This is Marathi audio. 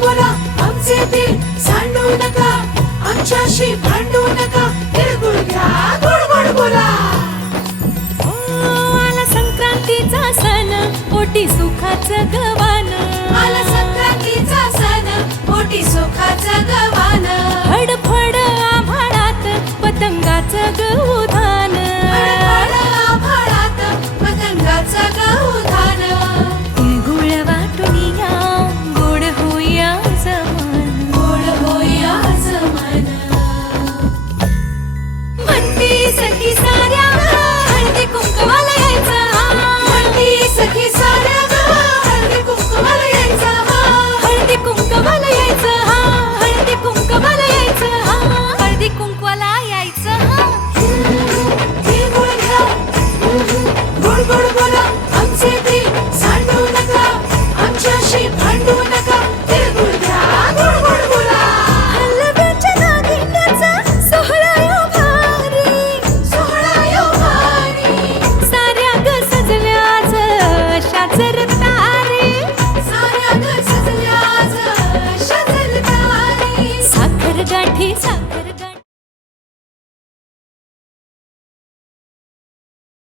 बोला आमचे दिल सांडू नका, आमच्याशी भांडू नका, तिळगुळ घ्या गोड गोड बोला. आला संक्रांतीचा सण, पोटी सुखाचं गवान. आला